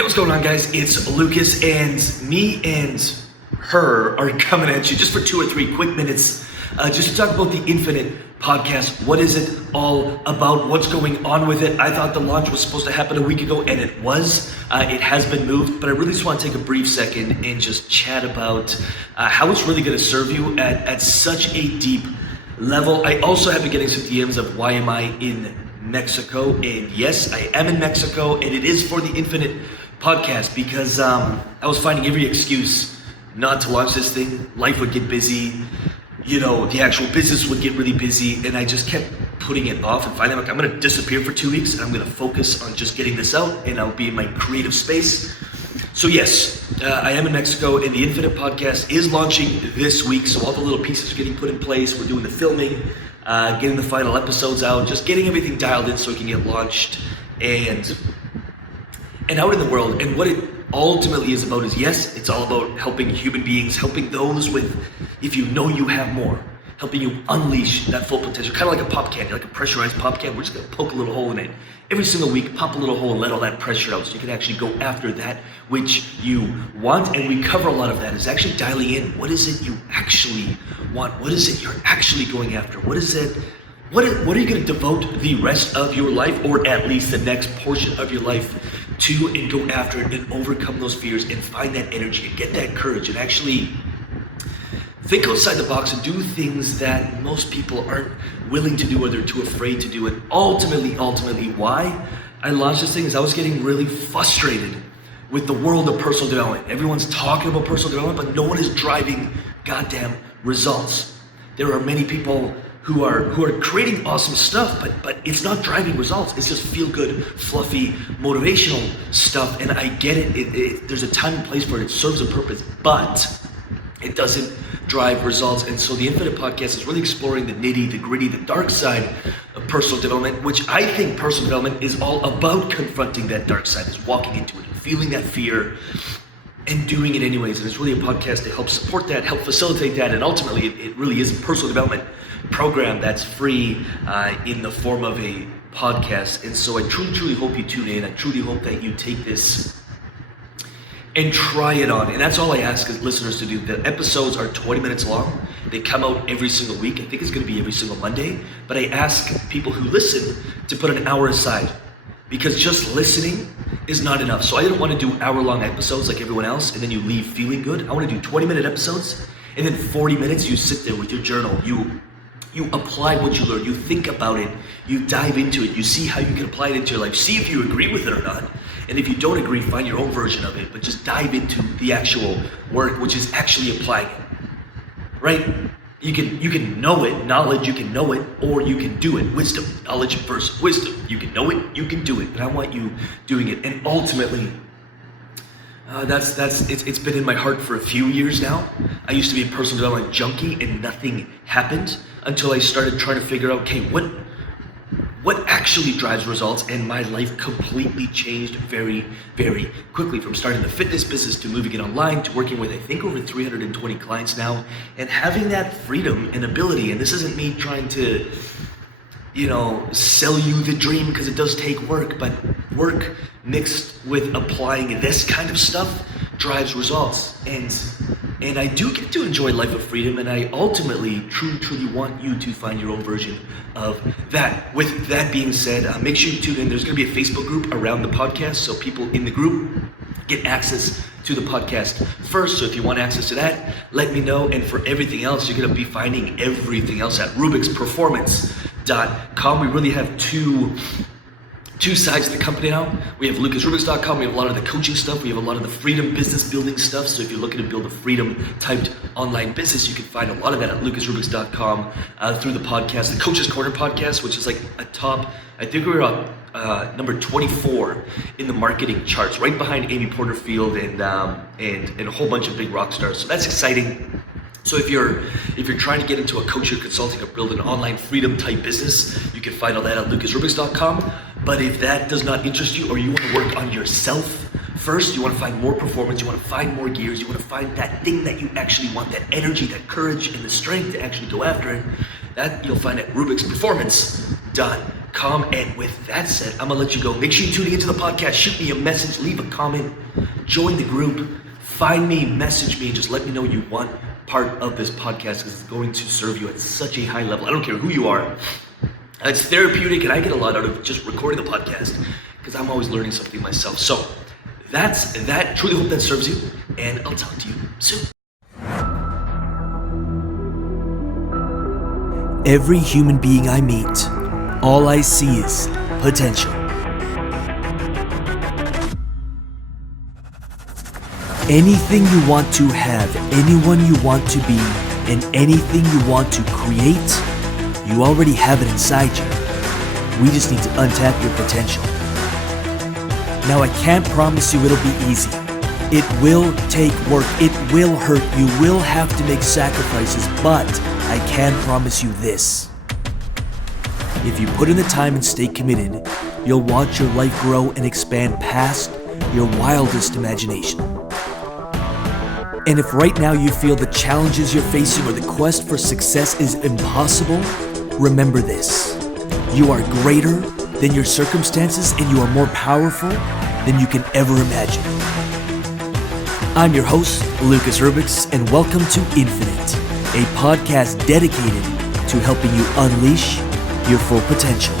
Hey, what's going on, guys? It's Lucas, and me and her are coming at you just for 2 or 3 quick minutes just to talk about the Infinite podcast. What is it all about? What's going on with it? I thought the launch was supposed to happen a week ago, and it was. It has been moved, but I really just want to take a brief second and just chat about how it's really going to serve you at such a deep level. I also have been getting some DMs of why am I in Mexico, and yes, I am in Mexico, and it is for the Infinite podcast because I was finding every excuse not to launch this thing. Life would get busy, the actual business would get really busy, and I just kept putting it off, and finally I'm gonna disappear for 2 weeks and I'm gonna focus on just getting this out, and I'll be in my creative space. So yes, I am in Mexico, and the Infinite podcast is launching this week, so all the little pieces are getting put in place. We're doing the filming, getting the final episodes out, just getting everything dialed in so it can get launched and out in the world. And what it ultimately is about is, yes, it's all about helping human beings, helping those with, if you know you have more, helping you unleash that full potential, kind of like a pop can, like a pressurized pop can. We're just gonna poke a little hole in it every single week, pop a little hole and let all that pressure out so you can actually go after that which you want. And we cover a lot of that, is actually dialing in, what is it you actually want? What is it you're actually going after? What is it? What are you going to devote the rest of your life, or at least the next portion of your life, to, and go after it and overcome those fears and find that energy and get that courage and actually think outside the box and do things that most people aren't willing to do or they're too afraid to do. And ultimately why I launched this thing is I was getting really frustrated with the world of personal development. Everyone's talking about personal development, but no one is driving goddamn results. There are many people who are creating awesome stuff, but it's not driving results. It's just feel good, fluffy, motivational stuff. And I get it. There's a time and place for it. It serves a purpose, but it doesn't drive results. And so the Infinite podcast is really exploring the nitty, the gritty, the dark side of personal development, which I think personal development is all about confronting that dark side, is walking into it, feeling that fear, and doing it anyways. And it's really a podcast to help support that, help facilitate that, and ultimately it really is a personal development program that's free in the form of a podcast. And so I truly hope you tune in. I truly hope that you take this and try it on. And that's all I ask listeners to do. The episodes are 20 minutes long. They come out every single week. I think it's going to be every single Monday. But I ask people who listen to put an hour aside, because just listening is not enough. So I didn't want to do hour-long episodes like everyone else and then you leave feeling good. I want to do 20-minute episodes, and then 40 minutes you sit there with your journal. You apply what you learn, you think about it, you dive into it, you see how you can apply it into your life, see if you agree with it or not. And if you don't agree, find your own version of it, but just dive into the actual work, which is actually applying it, right? You can know it, knowledge, you can know it, or you can do it. Wisdom, knowledge versus wisdom. You can know it, you can do it, and I want you doing it. And ultimately, it's been in my heart for a few years now. I used to be a personal development junkie, and nothing happened until I started trying to figure out, okay, what actually drives results? And my life completely changed very, very quickly, from starting the fitness business to moving it online to working with, I think, over 320 clients now, and having that freedom and ability. And this isn't me trying to, sell you the dream, because it does take work, but work mixed with applying this kind of stuff drives results. And I do get to enjoy life of freedom, and I ultimately truly want you to find your own version of that. With that being said, make sure you tune in. There's going to be a Facebook group around the podcast, so people in the group get access to the podcast first. So if you want access to that, let me know. And for everything else, you're going to be finding everything else at rubixperformance.com. We really have two sides of the company now. We have lucasrubix.com. We have a lot of the coaching stuff. We have a lot of the freedom business building stuff. So if you're looking to build a freedom typed online business, you can find a lot of that at lucasrubix.com through the podcast, the Coach's Corner podcast, which is like a top, I think we were on number 24 in the marketing charts, right behind Amy Porterfield and a whole bunch of big rock stars. So that's exciting. So if you're trying to get into a coach or consulting or build an online freedom type business, you can find all that at lucasrubix.com. But if that does not interest you, or you want to work on yourself first, you want to find more performance, you want to find more gears, you want to find that thing that you actually want, that energy, that courage, and the strength to actually go after it, that you'll find at rubixperformance.com. And with that said, I'm gonna let you go. Make sure you tune into the podcast. Shoot me a message, leave a comment, join the group, find me, message me, and just let me know you want part of this podcast because it's going to serve you at such a high level. I don't care who you are. It's therapeutic, and I get a lot out of just recording the podcast because I'm always learning something myself. So that's that. Truly hope that serves you, and I'll talk to you soon. Every human being I meet, all I see is potential. Anything you want to have, anyone you want to be, and anything you want to create, you already have it inside you. We just need to untap your potential. Now, I can't promise you it'll be easy. It will take work. It will hurt. You will have to make sacrifices, but I can promise you this. If you put in the time and stay committed, you'll watch your life grow and expand past your wildest imagination. And if right now you feel the challenges you're facing or the quest for success is impossible, remember this. You are greater than your circumstances and you are more powerful than you can ever imagine. I'm your host, Lucas Rubix, and welcome to Infinite, a podcast dedicated to helping you unleash your full potential.